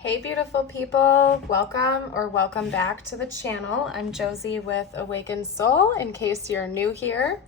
Hey beautiful people, welcome back to the channel. I'm Josie with Awakened Soul, in case you're new here.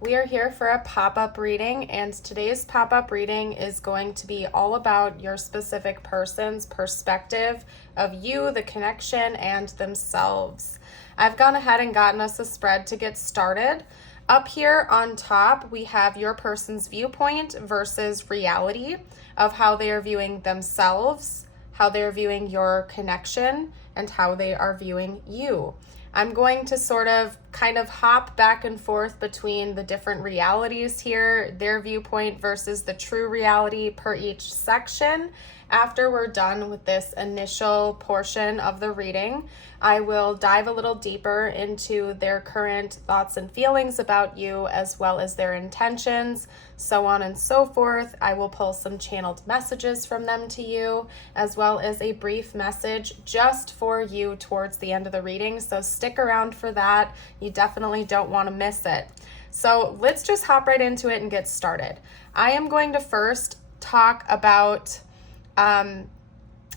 We are here for a pop-up reading, and today's pop-up reading is going to be all about your specific person's perspective of you, the connection, and themselves. I've gone ahead and gotten us a spread to get started. Up here on top, we have your person's viewpoint versus reality of how they are viewing themselves, how they're viewing your connection, and how they are viewing you. I'm going to sort of kind of hop back and forth between the different realities here, their viewpoint versus the true reality per each section. After we're done with this initial portion of the reading, I will dive a little deeper into their current thoughts and feelings about you, as well as their intentions, so on and so forth. I will pull some channeled messages from them to you, as well as a brief message just for you towards the end of the reading. So stick around for that. You definitely don't want to miss it. So let's just hop right into it and get started. I am going to first talk about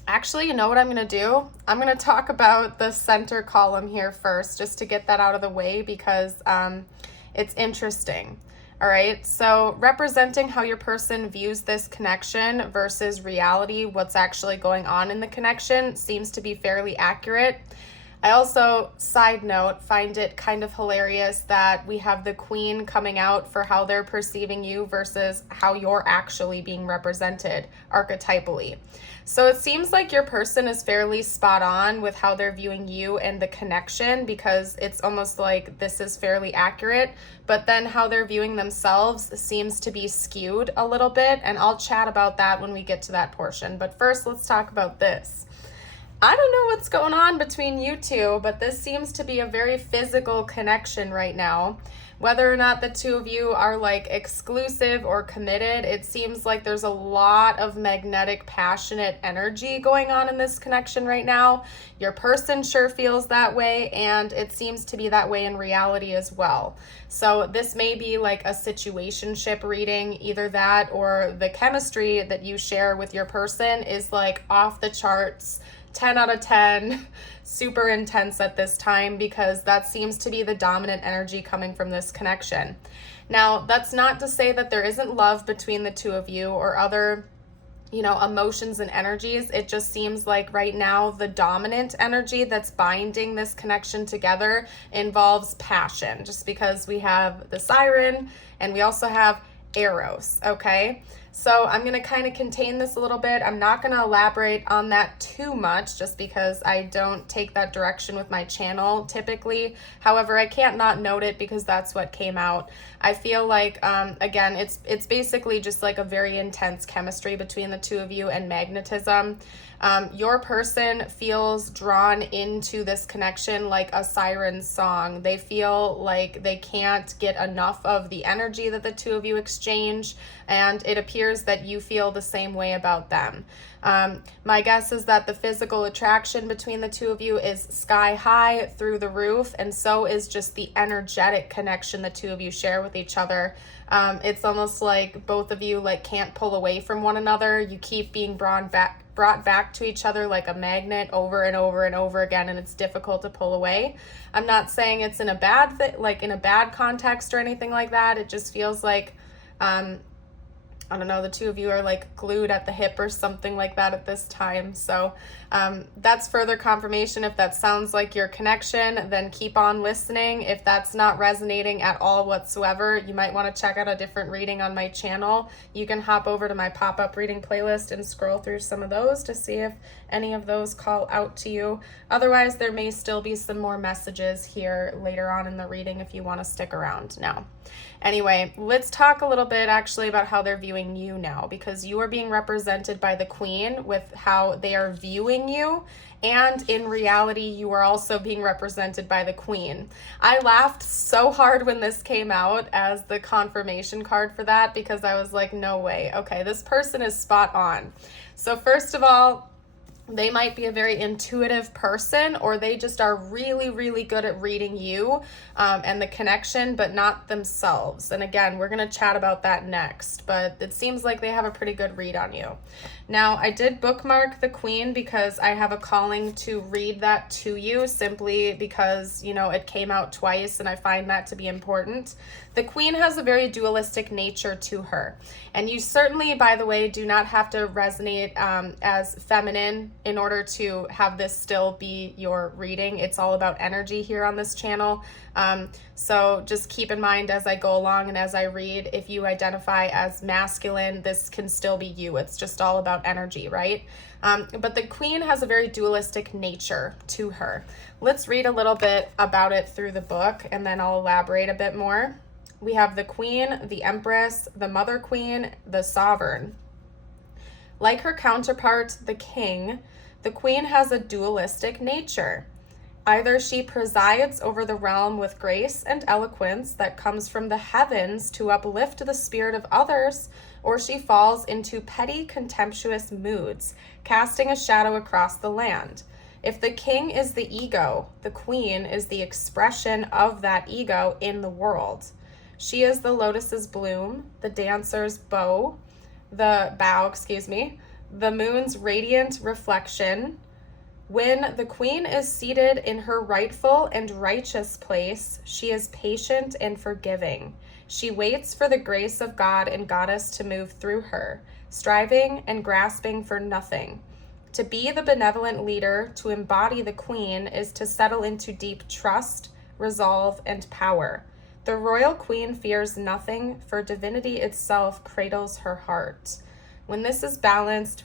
actually, you know what I'm going to do? I'm going to talk about the center column here first, just to get that out of the way, because it's interesting. All right, so representing how your person views this connection versus reality, what's actually going on in the connection, seems to be fairly accurate. I also, side note, find it kind of hilarious that we have the Queen coming out for how they're perceiving you versus how you're actually being represented archetypally. So it seems like your person is fairly spot on with how they're viewing you and the connection, because it's almost like this is fairly accurate, but then how they're viewing themselves seems to be skewed a little bit, and I'll chat about that when we get to that portion. But first, let's talk about this. I don't know what's going on between you two, but this seems to be a very physical connection right now. Whether or not the two of you are like exclusive or committed, it seems like there's a lot of magnetic, passionate energy going on in this connection right now. Your person sure feels that way, and it seems to be that way in reality as well. So this may be like a situationship reading, either that or the chemistry that you share with your person is like off the charts, 10 out of 10, super intense at this time, because that seems to be the dominant energy coming from this connection. Now, that's not to say that there isn't love between the two of you or other, emotions and energies. It just seems like right now the dominant energy that's binding this connection together involves passion, just because we have the siren and we also have Eros, okay? So I'm going to kind of contain this a little bit. I'm not going to elaborate on that too much, just because I don't take that direction with my channel typically. However, I can't not note it because that's what came out. I feel like, again, it's basically just like a very intense chemistry between the two of you and magnetism. Your person feels drawn into this connection like a siren song. They feel like they can't get enough of the energy that the two of you exchange, and it appears that you feel the same way about them. My guess is that the physical attraction between the two of you is sky high, through the roof, and so is just the energetic connection the two of you share with each other. It's almost like both of you like can't pull away from one another. You keep being brought back to each other like a magnet over and over and over again, and it's difficult to pull away. I'm not saying it's in a bad in a bad context or anything like that. It just feels like I don't know, the two of you are like glued at the hip or something like that at this time. So that's further confirmation. If that sounds like your connection, then keep on listening. If that's not resonating at all whatsoever, you might want to check out a different reading on my channel. You can hop over to my pop-up reading playlist and scroll through some of those to see if any of those call out to you. Otherwise, there may still be some more messages here later on in the reading if you want to stick around now. Anyway, let's talk a little bit actually about how they're viewing you now, because you are being represented by the Queen with how they are viewing you, and in reality, you are also being represented by the Queen. I laughed so hard when this came out as the confirmation card for that, because I was like, no way. Okay, this person is spot on. So first of all, they might be a very intuitive person, or they just are really, really good at reading you and the connection, but not themselves. And again, we're going to chat about that next, but it seems like they have a pretty good read on you. Now, I did bookmark the Queen because I have a calling to read that to you, simply because, you know, it came out twice and I find that to be important. The Queen has a very dualistic nature to her. And you certainly, by the way, do not have to resonate as feminine in order to have this still be your reading. It's all about energy here on this channel. So just keep in mind as I go along and as I read, if you identify as masculine, this can still be you. It's just all about energy, right? But the Queen has a very dualistic nature to her. Let's read a little bit about it through the book, and then I'll elaborate a bit more. We have the Queen, the Empress, the Mother Queen, the Sovereign. Like her counterpart, the King, the Queen has a dualistic nature. Either she presides over the realm with grace and eloquence that comes from the heavens to uplift the spirit of others, or she falls into petty, contemptuous moods, casting a shadow across the land. If the king is the ego, the queen is the expression of that ego in the world. She is the lotus's bloom, the dancer's bow, the moon's radiant reflection. When the queen is seated in her rightful and righteous place, she is patient and forgiving. She waits for the grace of God and Goddess to move through her, striving and grasping for nothing. To be the benevolent leader, to embody the queen, is to settle into deep trust, resolve, and power. The royal queen fears nothing, for divinity itself cradles her heart. When this is balanced,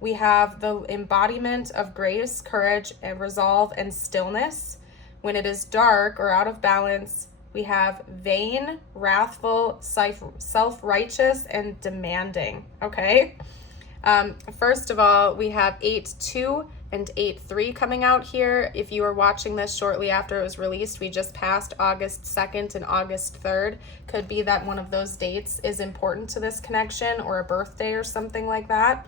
we have the embodiment of grace, courage, and resolve and stillness. When it is dark or out of balance, we have vain, wrathful, self-righteous, and demanding, okay? First of all, we have 8-2 and 8-3 coming out here. If you are watching this shortly after it was released, we just passed August 2nd and August 3rd. Could be that one of those dates is important to this connection, or a birthday or something like that.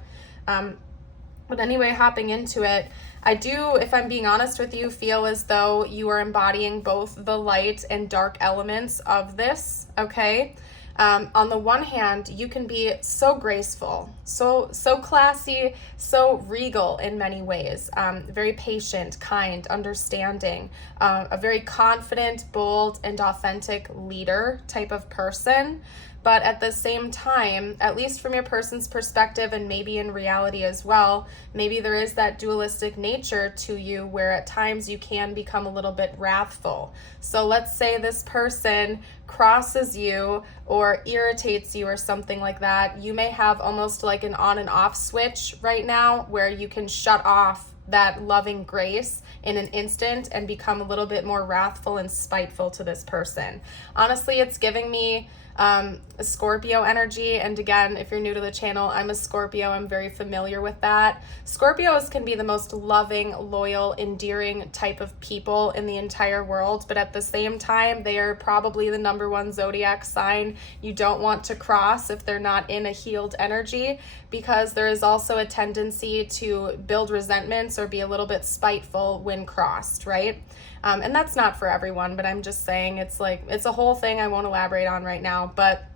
But anyway, hopping into it, I do, if I'm being honest with you, feel as though you are embodying both the light and dark elements of this, okay? On the one hand, you can be so graceful, so classy, so regal in many ways, very patient, kind, understanding, a very confident, bold, and authentic leader type of person. But at the same time, at least from your person's perspective, and maybe in reality as well, maybe there is that dualistic nature to you where at times you can become a little bit wrathful. So let's say this person crosses you or irritates you or something like that. You may have almost like an on and off switch right now where you can shut off that loving grace in an instant and become a little bit more wrathful and spiteful to this person. Honestly, it's giving me a Scorpio energy, and again, if you're new to the channel, I'm a Scorpio. I'm very familiar with that. Scorpios can be the most loving, loyal, endearing type of people in the entire world, but at the same time, they are probably the number one zodiac sign you don't want to cross if they're not in a healed energy, because there is also a tendency to build resentments or be a little bit spiteful when crossed, right? And that's not for everyone, but I'm just saying it's a whole thing I won't elaborate on right now, but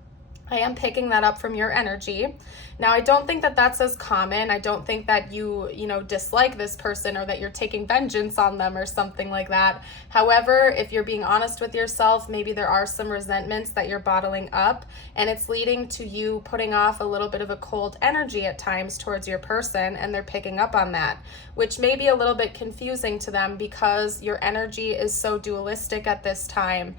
I am picking that up from your energy. Now, I don't think that that's as common. I don't think that you dislike this person or that you're taking vengeance on them or something like that. However, if you're being honest with yourself, maybe there are some resentments that you're bottling up, and it's leading to you putting off a little bit of a cold energy at times towards your person, and they're picking up on that, which may be a little bit confusing to them because your energy is so dualistic at this time.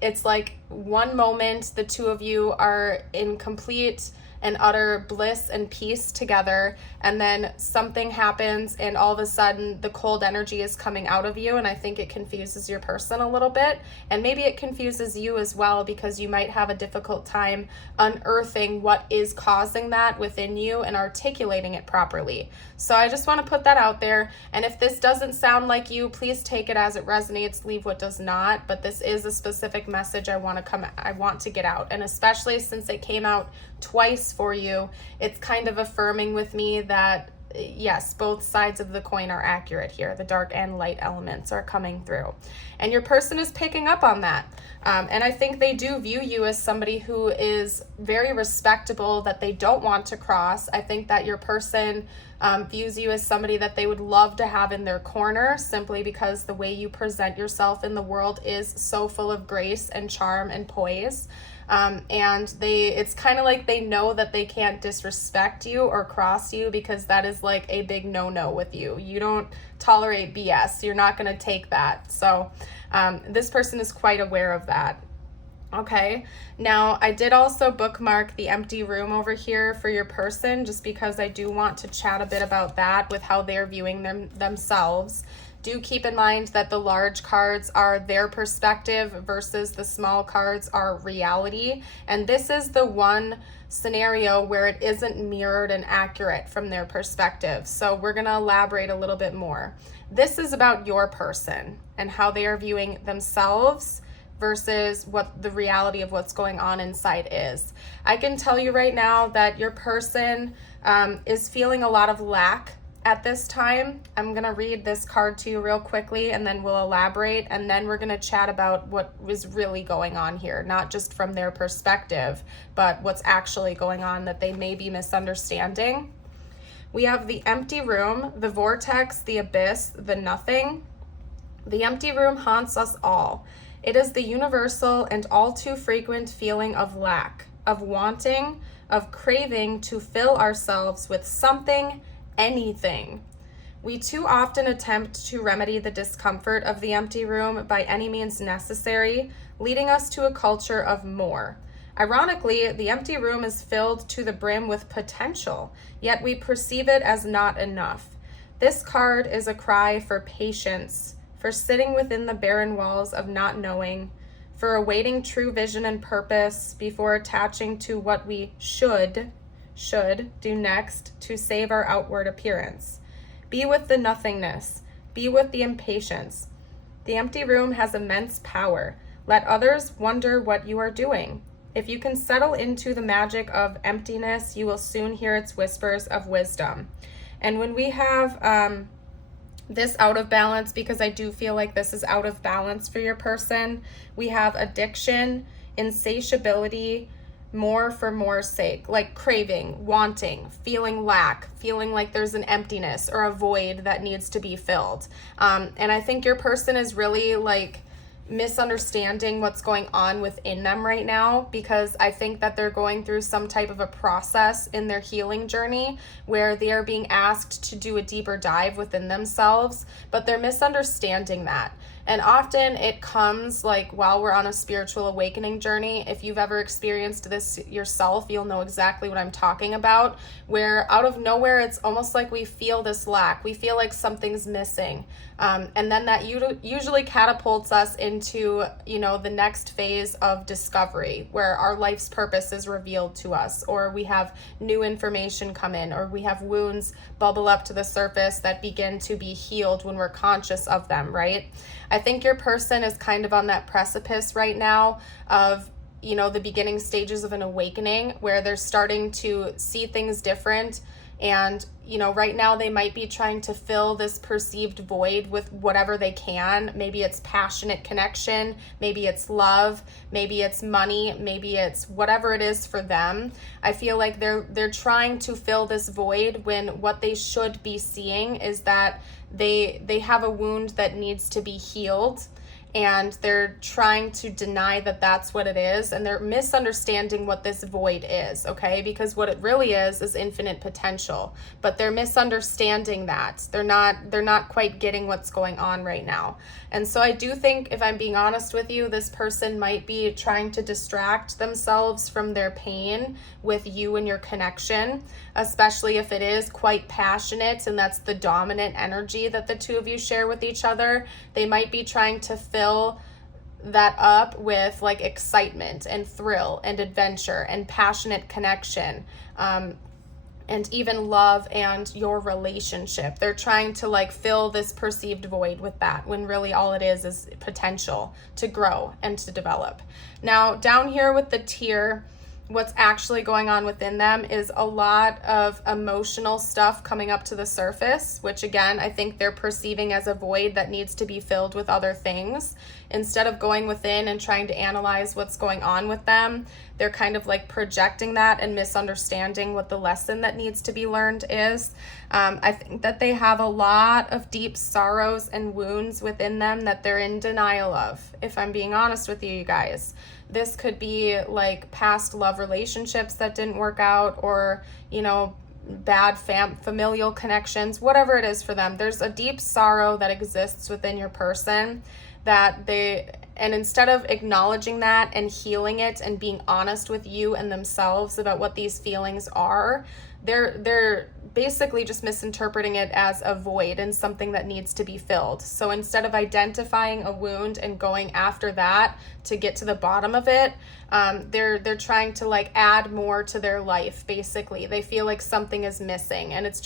It's like one moment the two of you are in complete and utter bliss and peace together, and then something happens and all of a sudden the cold energy is coming out of you, and I think it confuses your person a little bit, and maybe it confuses you as well because you might have a difficult time unearthing what is causing that within you and articulating it properly. So I just want to put that out there, and if this doesn't sound like you, please take it as it resonates, leave what does not, but this is a specific message I want to get out, and especially since it came out twice for you, it's kind of affirming with me that yes, both sides of the coin are accurate here. The dark and light elements are coming through. And your person is picking up on that. And I think they do view you as somebody who is very respectable, that they don't want to cross. I think that your person views you as somebody that they would love to have in their corner, simply because the way you present yourself in the world is so full of grace and charm and poise. And it's kind of like they know that they can't disrespect you or cross you, because that is like a big no-no with you. You don't tolerate BS. You're not going to take that. So this person is quite aware of that. Okay, now I did also bookmark the empty room over here for your person, just because I do want to chat a bit about that with how they're viewing themselves. Do keep in mind that the large cards are their perspective versus the small cards are reality. And this is the one scenario where it isn't mirrored and accurate from their perspective. So we're going to elaborate a little bit more. This is about your person and how they are viewing themselves versus what the reality of what's going on inside is. I can tell you right now that your person is feeling a lot of lack at this time. I'm going to read this card to you real quickly, and then we'll elaborate, and then we're going to chat about what was really going on here, not just from their perspective, but what's actually going on that they may be misunderstanding. We have the empty room, the vortex, the abyss, the nothing. The empty room haunts us all. It is the universal and all too frequent feeling of lack, of wanting, of craving to fill ourselves with something, anything. We too often attempt to remedy the discomfort of the empty room by any means necessary, leading us to a culture of more. Ironically, the empty room is filled to the brim with potential, yet we perceive it as not enough. This card is a cry for patience, for sitting within the barren walls of not knowing, for awaiting true vision and purpose before attaching to what we should do next to save our outward appearance. Be with the nothingness. Be with the impatience. The empty room has immense power. Let others wonder what you are doing. If you can settle into the magic of emptiness, you will soon hear its whispers of wisdom. And when we have this out of balance, because I do feel like this is out of balance for your person, we have addiction, insatiability, more for more's sake, like craving, wanting, feeling lack, feeling like there's an emptiness or a void that needs to be filled. And I think your person is really like misunderstanding what's going on within them right now, because I think that they're going through some type of a process in their healing journey where they are being asked to do a deeper dive within themselves, but they're misunderstanding that. And often it comes like while we're on a spiritual awakening journey. If you've ever experienced this yourself, you'll know exactly what I'm talking about, where out of nowhere, it's almost like we feel this lack. We feel like something's missing. And then that usually catapults us into, the next phase of discovery, where our life's purpose is revealed to us, or we have new information come in, or we have wounds bubble up to the surface that begin to be healed when we're conscious of them, right? I think your person is kind of on that precipice right now of, the beginning stages of an awakening, where they're starting to see things different. And, right now they might be trying to fill this perceived void with whatever they can. Maybe it's passionate connection, maybe it's love, maybe it's money, maybe it's whatever it is for them. I feel like they're trying to fill this void when what they should be seeing is that they have a wound that needs to be healed. And they're trying to deny that that's what it is, and they're misunderstanding what this void is, okay? Because what it really is infinite potential, but they're misunderstanding that. They're not quite getting what's going on right now. And so I do think, if I'm being honest with you, this person might be trying to distract themselves from their pain with you and your connection, especially if it is quite passionate and that's the dominant energy that the two of you share with each other. They might be trying to fill that up with like excitement and thrill and adventure and passionate connection, and even love and your relationship. They're trying to like fill this perceived void with that, when really all it is potential to grow and to develop. Now down here with the tier, what's actually going on within them is a lot of emotional stuff coming up to the surface, which again, I think they're perceiving as a void that needs to be filled with other things. Instead of going within and trying to analyze what's going on with them, they're kind of like projecting that and misunderstanding what the lesson that needs to be learned is. I think that they have a lot of deep sorrows and wounds within them that they're in denial of, if I'm being honest with you guys. This could be like past love relationships that didn't work out, or, you know, bad familial connections, whatever it is for them. There's a deep sorrow that exists within your person and instead of acknowledging that and healing it and being honest with you and themselves about what these feelings are, they're basically just misinterpreting it as a void and something that needs to be filled. So instead of identifying a wound and going after that to get to the bottom of it, they're trying to like add more to their life. Basically, they feel like something is missing, and it's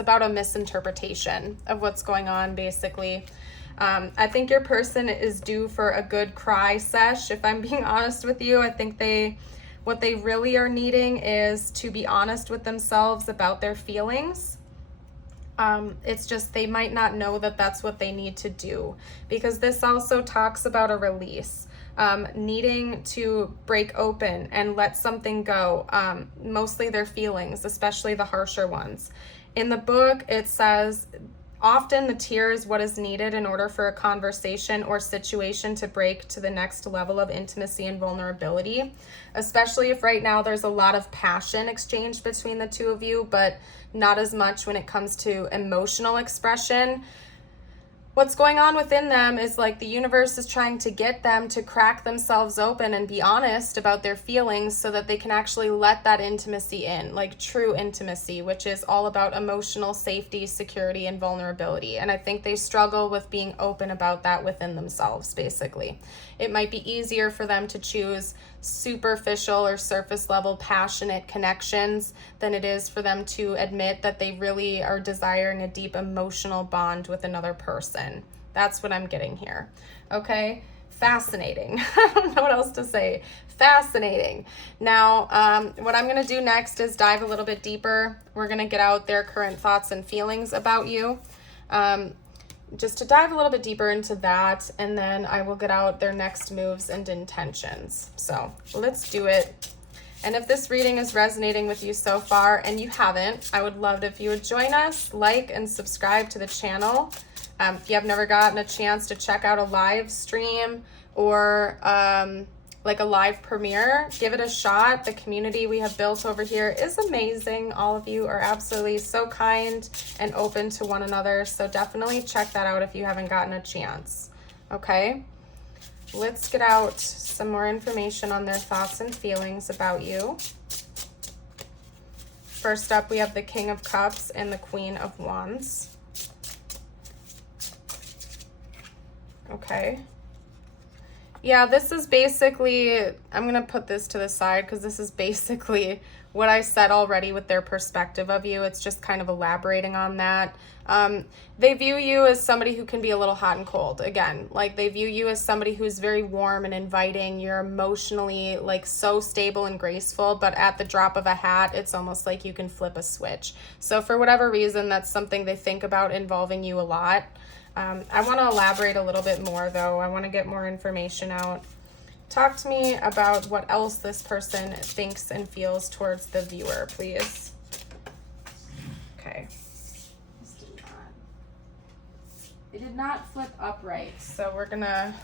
about a misinterpretation of what's going on, basically. I think your person is due for a good cry sesh, if I'm being honest with you. I think what they really are needing is to be honest with themselves about their feelings. It's just they might not know that that's what they need to do, because this also talks about a release, needing to break open and let something go, mostly their feelings, especially the harsher ones. In the book, it says, often the tear is what is needed in order for a conversation or situation to break to the next level of intimacy and vulnerability, especially if right now there's a lot of passion exchanged between the two of you, but not as much when it comes to emotional expression. What's going on within them is like the universe is trying to get them to crack themselves open and be honest about their feelings so that they can actually let that intimacy in, like true intimacy, which is all about emotional safety, security, and vulnerability. And I think they struggle with being open about that within themselves, basically. It might be easier for them to choose superficial or surface level passionate connections than it is for them to admit that they really are desiring a deep emotional bond with another person. That's what I'm getting here. Okay, fascinating. I don't know what else to say. Fascinating. Now, what I'm going to do next is dive a little bit deeper. We're going to get out their current thoughts and feelings about you. Just to dive a little bit deeper into that, and then I will get out their next moves and intentions. So let's do it. And if this reading is resonating with you so far and you haven't, I would love it if you would join us, like and subscribe to the channel. If you have never gotten a chance to check out a live stream or like a live premiere, give it a shot. The community we have built over here is amazing. All of you are absolutely so kind and open to one another. So definitely check that out if you haven't gotten a chance. Okay, let's get out some more information on their thoughts and feelings about you. First up, we have the King of Cups and the Queen of Wands. Okay. Yeah, this is basically, I'm going to put this to the side because this is basically what I said already with their perspective of you. It's just kind of elaborating on that. They view you as somebody who can be a little hot and cold. Again, like they view you as somebody who's very warm and inviting. You're emotionally like so stable and graceful, but at the drop of a hat, it's almost like you can flip a switch. So for whatever reason, that's something they think about involving you a lot. I want to elaborate a little bit more, though. I want to get more information out. Talk to me about what else this person thinks and feels towards the viewer, please. Okay. They did not flip upright, so we're going to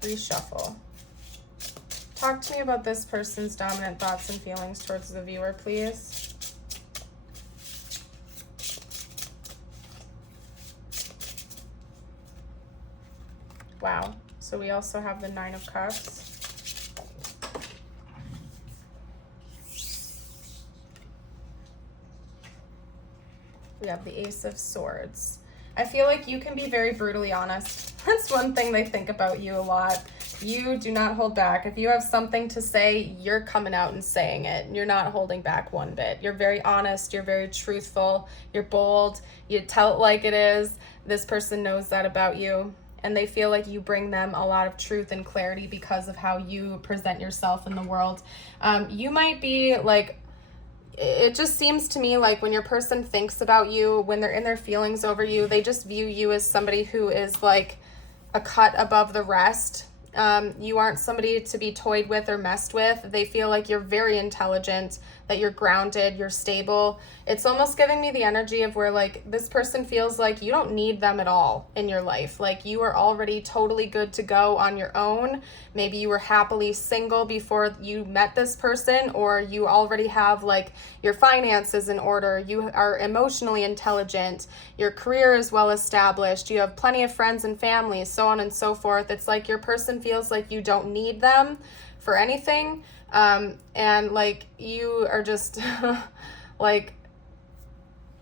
reshuffle. Talk to me about this person's dominant thoughts and feelings towards the viewer, please. Wow. So we also have the Nine of Cups. We have the Ace of Swords. I feel like you can be very brutally honest. That's one thing they think about you a lot. You do not hold back. If you have something to say, you're coming out and saying it. You're not holding back one bit. You're very honest. You're very truthful. You're bold. You tell it like it is. This person knows that about you. and they feel like you bring them a lot of truth and clarity because of how you present yourself in the world. You might be like, it just seems to me like when your person thinks about you, when they're in their feelings over you, they just view you as somebody who is like a cut above the rest. You aren't somebody to be toyed with or messed with. They feel like you're very intelligent, that you're grounded, you're stable. It's almost giving me the energy of where like this person feels like you don't need them at all in your life. Like you are already totally good to go on your own. Maybe you were happily single before you met this person, or you already have like your finances in order. You are emotionally intelligent. Your career is well established. You have plenty of friends and family, so on and so forth. It's like your person feels like you don't need them for anything. And like you are just like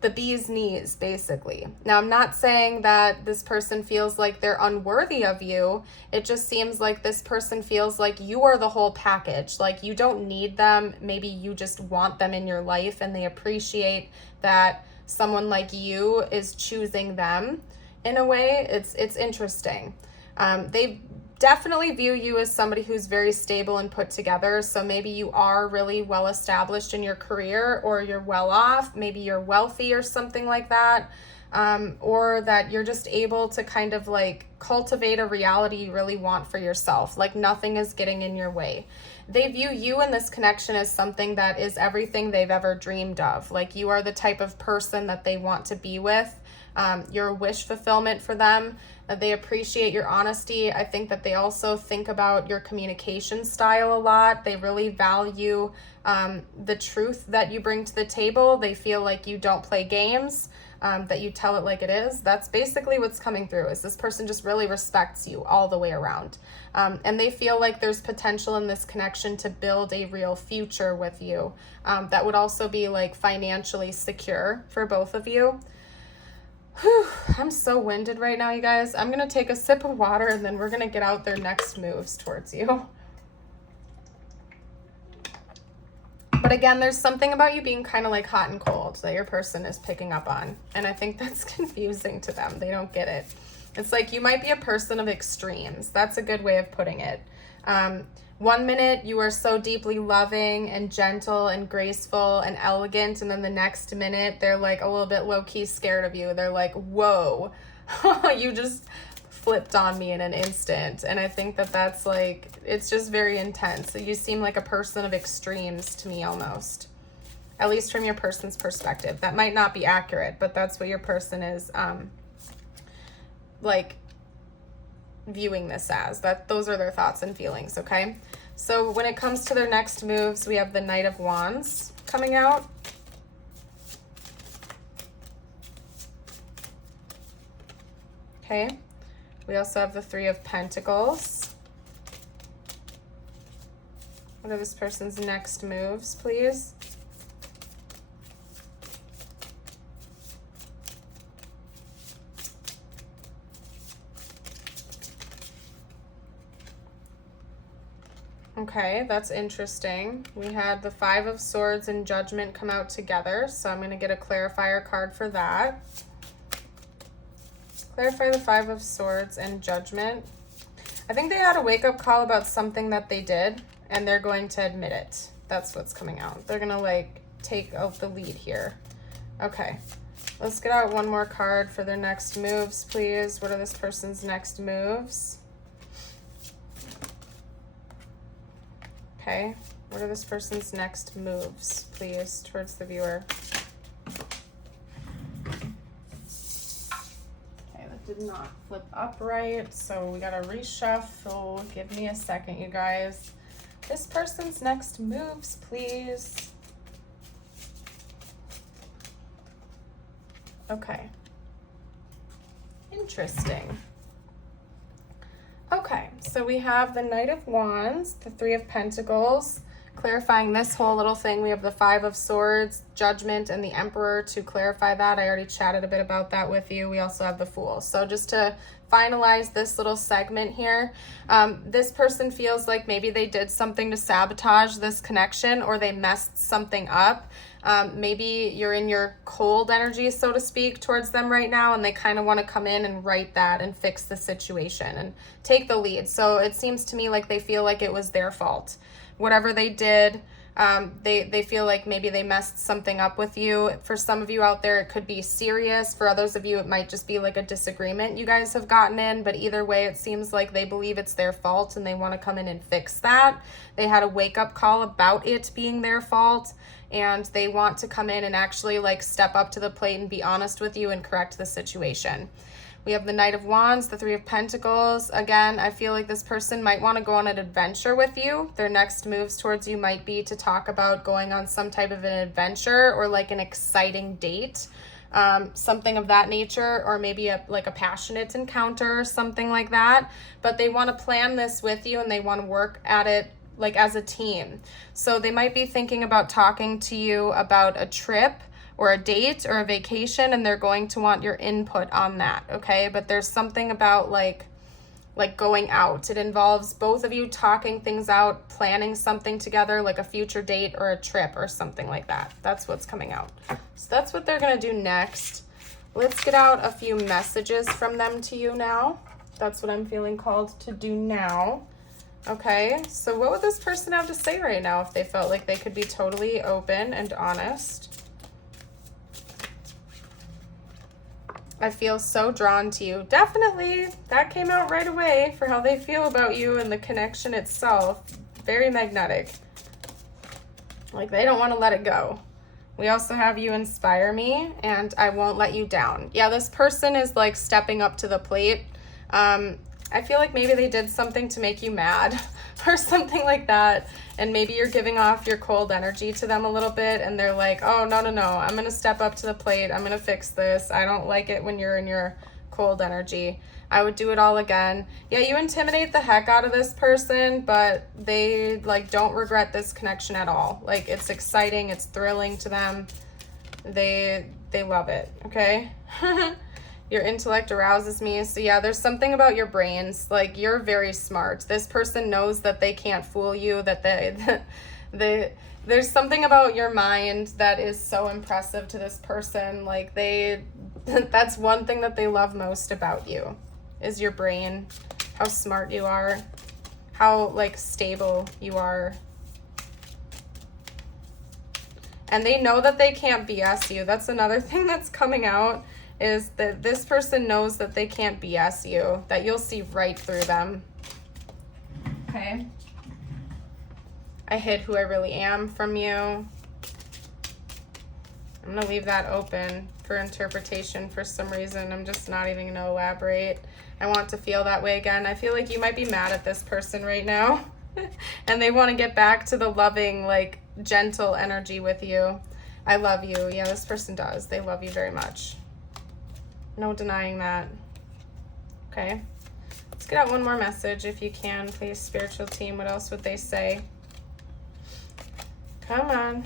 the bee's knees, basically. Now, I'm not saying that this person feels like they're unworthy of you. It just seems like this person feels like you are the whole package. Like you don't need them. Maybe you just want them in your life, and they appreciate that someone like you is choosing them in a way. It's interesting. They definitely view you as somebody who's very stable and put together. So maybe you are really well established in your career, or you're well off. Maybe you're wealthy or something like that. Or that you're just able to kind of like cultivate a reality you really want for yourself. Like nothing is getting in your way. They view you in this connection as something that is everything they've ever dreamed of. Like you are the type of person that they want to be with. You're a wish fulfillment for them. They appreciate your honesty. I think that they also think about your communication style a lot. They really value the truth that you bring to the table. They feel like you don't play games, that you tell it like it is. That's basically what's coming through, is this person just really respects you all the way around. And they feel like there's potential in this connection to build a real future with you. That would also be like financially secure for both of you. Whew, I'm so winded right now, you guys. I'm going to take a sip of water, and then we're going to get out their next moves towards you. But again, there's something about you being kind of like hot and cold that your person is picking up on. And I think that's confusing to them. They don't get it. It's like you might be a person of extremes. That's a good way of putting it. 1 minute you are so deeply loving and gentle and graceful and elegant, and then the next minute they're like a little bit low-key scared of you. They're like, whoa, you just flipped on me in an instant. And I think that that's like, it's just very intense. You seem like a person of extremes to me, almost, at least from your person's perspective. That might not be accurate, but that's what your person is like viewing this as. That those are their thoughts and feelings. Okay, so when it comes to their next moves, we have the Knight of Wands coming out. Okay, we also have the Three of Pentacles. What are this person's next moves, please? Okay, that's interesting. We had the Five of Swords and Judgment come out together, so I'm going to get a clarifier card for that. Clarify the Five of Swords and Judgment. I think they had a wake-up call about something that they did, and they're going to admit it. That's what's coming out. They're going to, like, take out the lead here. Okay, let's get out one more card for their next moves, please. What are this person's next moves? Okay, what are this person's next moves, please, towards the viewer? Okay, that did not flip upright, so we gotta reshuffle. Give me a second, you guys. This person's next moves, please. Okay. Interesting. Okay, so we have the Knight of Wands, the Three of Pentacles, Clarifying this whole little thing, we have the Five of Swords, Judgment, and the Emperor to clarify that. I already chatted a bit about that with you. We also have the Fool. So just to finalize this little segment here, this person feels like maybe they did something to sabotage this connection, or they messed something up. Maybe you're in your cold energy, so to speak, towards them right now, and they kind of want to come in and right that and fix the situation and take the lead. So it seems to me like they feel like it was their fault. Whatever they did, they feel like maybe they messed something up with you. For some of you out there, it could be serious. For others of you, it might just be like a disagreement you guys have gotten in. But either way, it seems like they believe it's their fault and they want to come in and fix that. They had a wake-up call about it being their fault, and they want to come in and actually like step up to the plate and be honest with you and correct the situation. We have the Knight of Wands, the Three of Pentacles. Again, I feel like this person might want to go on an adventure with you. Their next moves towards you might be to talk about going on some type of an adventure or like an exciting date, something of that nature, or maybe like a passionate encounter or something like that. But they want to plan this with you and they want to work at it like as a team. So they might be thinking about talking to you about a trip or a date or a vacation, and they're going to want your input on that, okay? But there's something about like going out. It involves both of you talking things out, planning something together, like a future date or a trip or something like that. That's what's coming out. So that's what they're gonna do next. Let's get out a few messages from them to you now. That's what I'm feeling called to do now. Okay, so what would this person have to say right now if they felt like they could be totally open and honest? I feel so drawn to you. Definitely, that came out right away for how they feel about you and the connection itself. Very magnetic. Like they don't want to let it go. We also have you inspire me and I won't let you down. Yeah, this person is like stepping up to the plate. I feel like maybe they did something to make you mad or something like that. And maybe you're giving off your cold energy to them a little bit and they're like, oh, no, I'm going to step up to the plate. I'm going to fix this. I don't like it when you're in your cold energy. I would do it all again. Yeah, you intimidate the heck out of this person, but they like don't regret this connection at all. Like it's exciting. It's thrilling to them. They love it. Okay. Your intellect arouses me. So yeah, there's something about your brains. Like you're very smart. This person knows that they can't fool you, that there's something about your mind that is so impressive to this person. Like that's one thing that they love most about you is your brain, how smart you are, how like stable you are. And they know that they can't BS you. That's another thing that's coming out, is that this person knows that they can't BS you, that you'll see right through them. Okay. I hid who I really am from you. I'm going to leave that open for interpretation for some reason. I'm just not even going to elaborate. I want to feel that way again. I feel like you might be mad at this person right now and they want to get back to the loving, like gentle energy with you. I love you. Yeah, this person does. They love you very much. No denying that. Okay. Let's get out one more message if you can, please, spiritual team. What else would they say? Come on.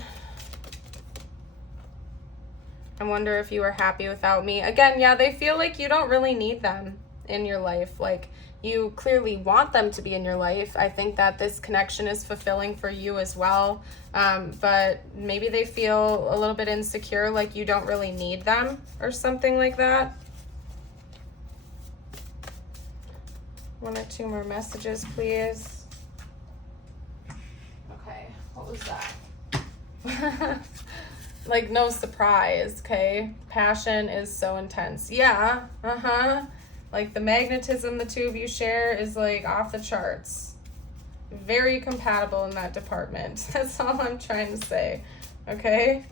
I wonder if you are happy without me. Again, yeah, they feel like you don't really need them in your life. Like you clearly want them to be in your life. I think that this connection is fulfilling for you as well. But maybe they feel a little bit insecure, like you don't really need them or something like that. One or two more messages, please. Okay, what was that? Like no surprise, okay? Passion is so intense. Yeah, like the magnetism the two of you share is like off the charts. Very compatible in that department. That's all I'm trying to say, okay?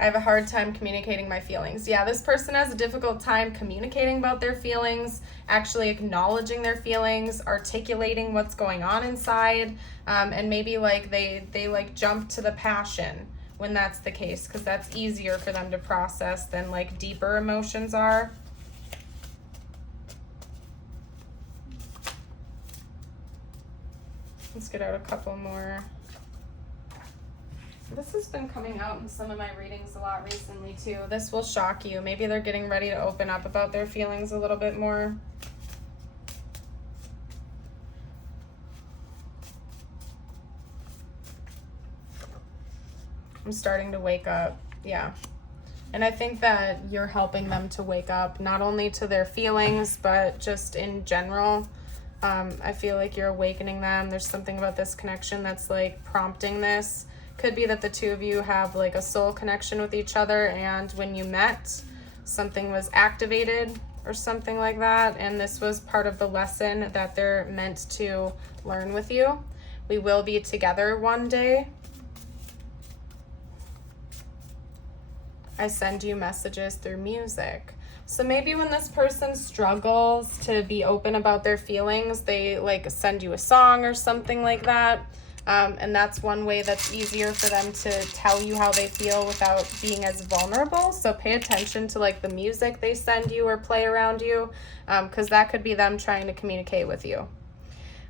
I have a hard time communicating my feelings. Yeah, this person has a difficult time communicating about their feelings, actually acknowledging their feelings, articulating what's going on inside, and maybe like they like jump to the passion when that's the case, because that's easier for them to process than like deeper emotions are. Let's get out a couple more This has been coming out in some of my readings a lot recently too. This will shock you. Maybe they're getting ready to open up about their feelings a little bit more. I'm starting to wake up. Yeah. And I think that you're helping them to wake up, not only to their feelings, but just in general. I feel like you're awakening them. There's something about this connection that's like prompting this. Could be that the two of you have like a soul connection with each other, and when you met, something was activated or something like that, and this was part of the lesson that they're meant to learn with you. We will be together one day. I send you messages through music. So maybe when this person struggles to be open about their feelings, they like send you a song or something like that. And that's one way that's easier for them to tell you how they feel without being as vulnerable. So pay attention to like the music they send you or play around you, because that could be them trying to communicate with you.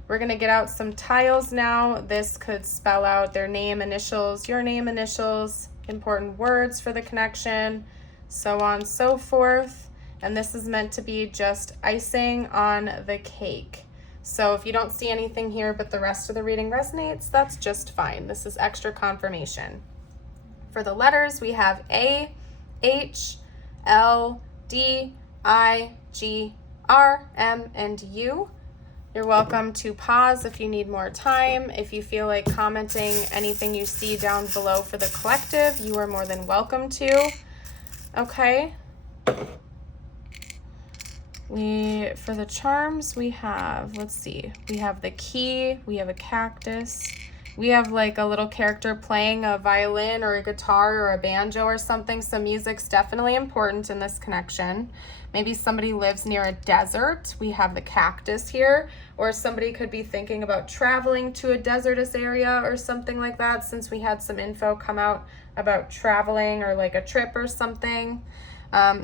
We're going to get out some tiles now. This could spell out their name, initials, your name, initials, important words for the connection, so on, so forth. And this is meant to be just icing on the cake. So if you don't see anything here, but the rest of the reading resonates, that's just fine. This is extra confirmation. For the letters, we have A, H, L, D, I, G, R, M, and U. You're welcome to pause if you need more time. If you feel like commenting anything you see down below for the collective, you are more than welcome to. Okay. For the charms, we have, let's see, we have the key, we have a cactus, we have like a little character playing a violin or a guitar or a banjo or something. So music's definitely important in this connection. Maybe somebody lives near a desert. We have the cactus here, or somebody could be thinking about traveling to a desertous area or something like that, since we had some info come out about traveling or like a trip or something.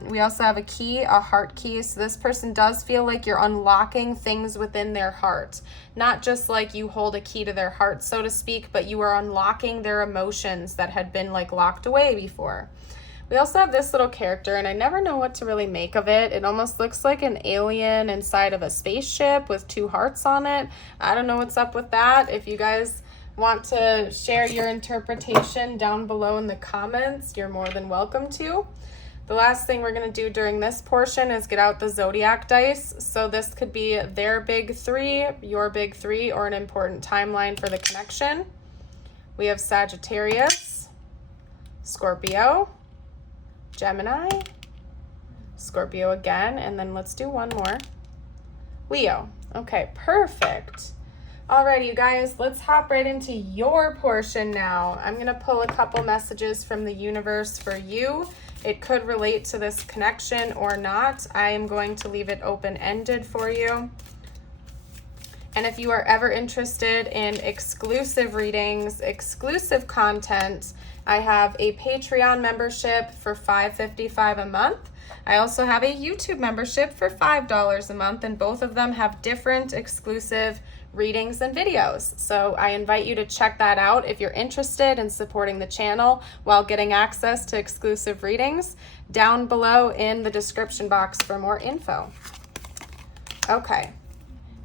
We also have a key, a heart key. So this person does feel like you're unlocking things within their heart. Not just like you hold a key to their heart, so to speak, but you are unlocking their emotions that had been like locked away before. We also have this little character, and I never know what to really make of it. It almost looks like an alien inside of a spaceship with two hearts on it. I don't know what's up with that. If you guys want to share your interpretation down below in the comments, you're more than welcome to. The last thing we're going to do during this portion is get out the zodiac dice. So this could be their big three, your big three, or an important timeline for the connection. We have Sagittarius, Scorpio, Gemini, Scorpio again, and then let's do one more. Leo. Okay, perfect. Alrighty, you guys, let's hop right into your portion now. I'm going to pull a couple messages from the universe for you. It could relate to this connection or not. I am going to leave it open-ended for you. And if you are ever interested in exclusive readings, exclusive content, I have a Patreon membership for $5.55 a month. I also have a YouTube membership for $5 a month, and both of them have different exclusive readings and videos. So I invite you to check that out if you're interested in supporting the channel while getting access to exclusive readings. Down below in the description box for more info. Okay.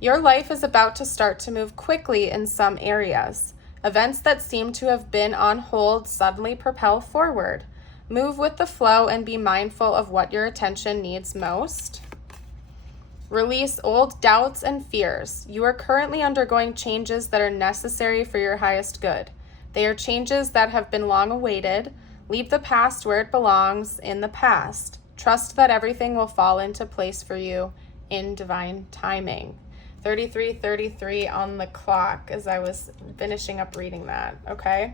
Your life is about to start to move quickly in some areas. Events that seem to have been on hold suddenly propel forward. Move with the flow and be mindful of what your attention needs most. Release old doubts and fears. You are currently undergoing changes that are necessary for your highest good. They are changes that have been long awaited. Leave the past where it belongs, in the past. Trust that everything will fall into place for you in divine timing. 33:33 on the clock as I was finishing up reading that, okay?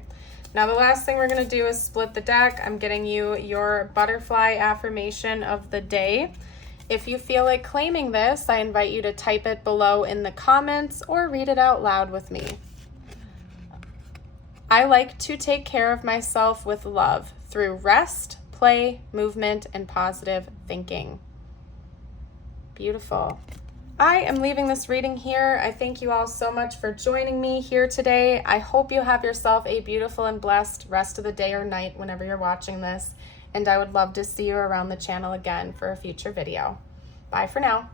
Now the last thing we're going to do is split the deck. I'm getting you your butterfly affirmation of the day. If you feel like claiming this, I invite you to type it below in the comments or read it out loud with me. I like to take care of myself with love through rest, play, movement, and positive thinking. Beautiful. I am leaving this reading here. I thank you all so much for joining me here today. I hope you have yourself a beautiful and blessed rest of the day or night whenever you're watching this, and I would love to see you around the channel again for a future video. Bye for now.